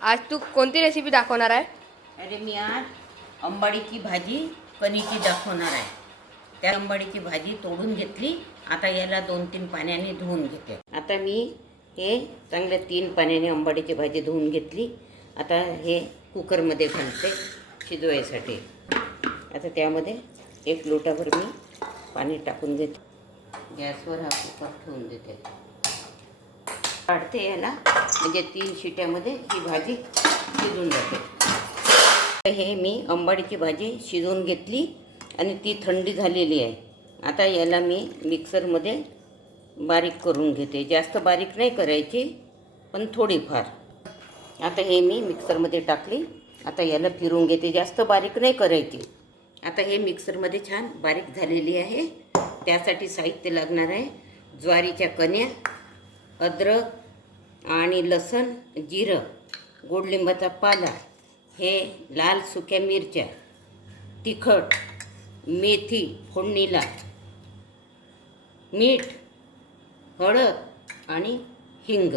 आज तू कोणती रेसिपी दाखवणार आहे? अरे मी आज अंबाडीची भाजी कणीची दाखवणार आहे. त्या अंबाडीची भाजी तोडून घेतली. आता याला दोन तीन पाण्याने धुवून घेते. आता मी हे चांगल्या तीन पाण्याने अंबाडीची भाजी धुवून घेतली. आता हे कुकरमध्ये घालते शिजवायसाठी. आता त्यामध्ये एक लोटाभर मी पाणी टाकून देते गॅसवर हा कुकर ठेवून देते. काढते याला म्हणजे तीन शिट्यामध्ये ही भाजी शिजून जाते. हे मी अंबाडीची भाजी शिजवून घेतली आणि ती थंडी झालेली आहे. आता याला मी मिक्सरमध्ये बारीक करून घेते. जास्त बारीक नाही करायची पण थोडीफार. आता हे मी मिक्सरमध्ये टाकली. आता याला फिरून घेते. जास्त बारीक नाही करायची. आता हे मिक्सरमध्ये छान बारीक झालेली आहे. त्यासाठी साहित्य लागणार आहे. ज्वारीच्या कण्या अद्रक आणि लसण जिरं गोडलिंबाचा पाला हे लाल सुक्या मिरच्या तिखट मेथी फोडणीला मीठ हळद आणि हिंग.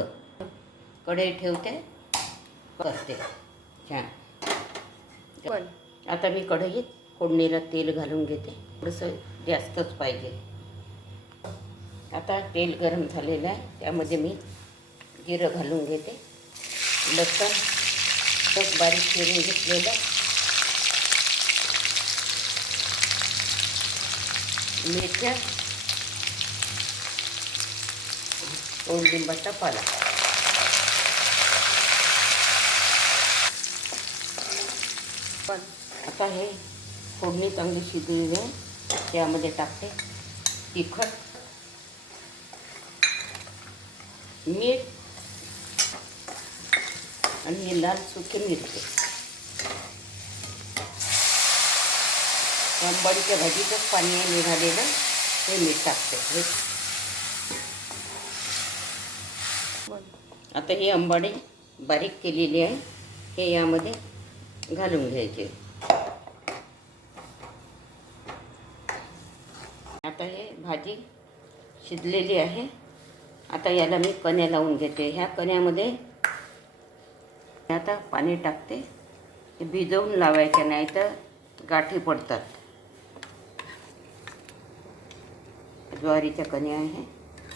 कढई ठेवते करते. छान. पण. आता मी कढईत फोडणीला तेल घालून घेते. थोडंसं जास्तच पाहिजे. आता तेल गरम झालेलं आहे. त्यामध्ये मी जिरं घालून घेते. लसण तस बारीक चिरून घेतलेलं. मिरच्या लिंबाचा पाला पण आता हे फोडणी चांगली शिजून घेऊन त्यामध्ये टाकते तिखट. मीठ आणि हे लाल सुके मिरचे अंबाडीच्या भाजीचंच पाणी निघालेलं हे मीठ टाकते. हे आता ही अंबाडी बारीक केलेली आहे. हे यामध्ये घालून घ्यायचे. आता हे भाजी शिजलेली आहे. आता याला मी कण्या लावून घेते. ह्या कण्यामध्ये आता पाणी टाकते. भिजवून लावायच्या नाही तर गाठी पडतात. ज्वारीच्या कण्या आहे.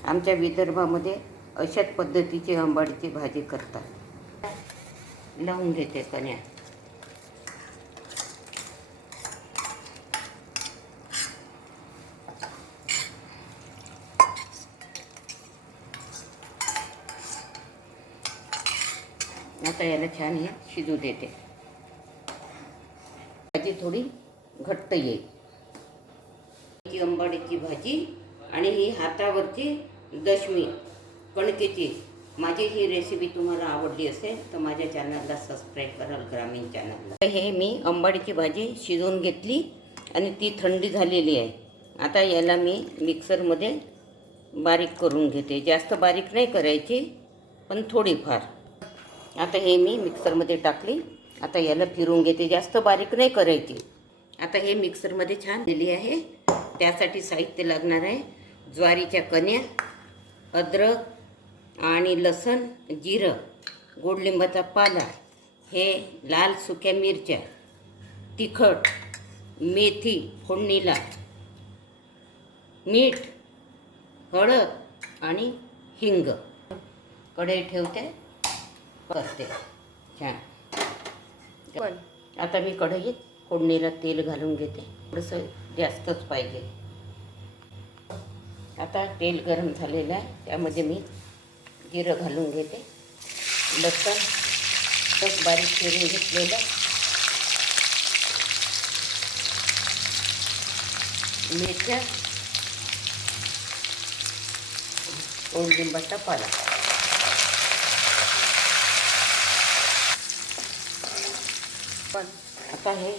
आमच्या विदर्भामध्ये अशाच पद्धतीची आंबाडीची भाजी करतात. लावून घेते कण्या. आता याला छान हे शिजू देते. भाजी थोडी घट्ट येईल. अंबाडीची भाजी आणि ही हातावरची दशमी कणकेची. माझी ही रेसिपी तुम्हाला आवडली असेल तर माझ्या चॅनलला सबस्क्राईब कराल ग्रामीण चॅनलला हे मी अंबाडीची भाजी शिजवून घेतली आणि ती थंडी झालेली आहे. आता याला मी मिक्सरमध्ये बारीक करून घेते. जास्त बारीक नाही करायची पण थोडीफार. आता हे मी मिक्सरमध्ये टाकली. आता याला फिरून घेते. जास्त बारीक नाही करायची. आता हे मिक्सरमध्ये छान दिली आहे. त्यासाठी साहित्य लागणार आहे. ज्वारीच्या कण्या अद्रक आणि लसण जिरं गोडलिंबाचा पाला हे लाल सुक्या मिरच्या तिखट मेथी फोडणीला मीठ हळद आणि हिंग. कढई ठेवते. करते. छान. पण. आता मी कढईत फोडणीला तेल घालून घेते. थोडंसं जास्तच पाहिजे. आता तेल गरम झालेलं आहे. त्यामध्ये मी जिरं घालून घेते. लसण तस बारीक चिरून घेतलेलं. मिरच्या लिंबाचा पाला आता हे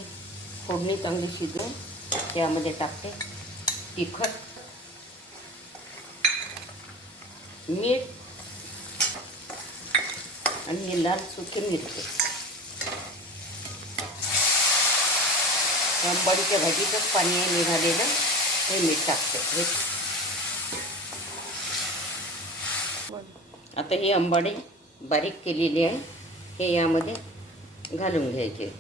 फोडणी चांगली शिजून त्यामध्ये टाकते तिखट मीठ आणि हे लाल सुके मिरचे. अंबाडीच्या भाजीचंच पाणी आहे निघालेलं हे मीठ टाकते. हे आता ही अंबाडी बारीक केलेली आहे. हे यामध्ये घालून घ्यायचे.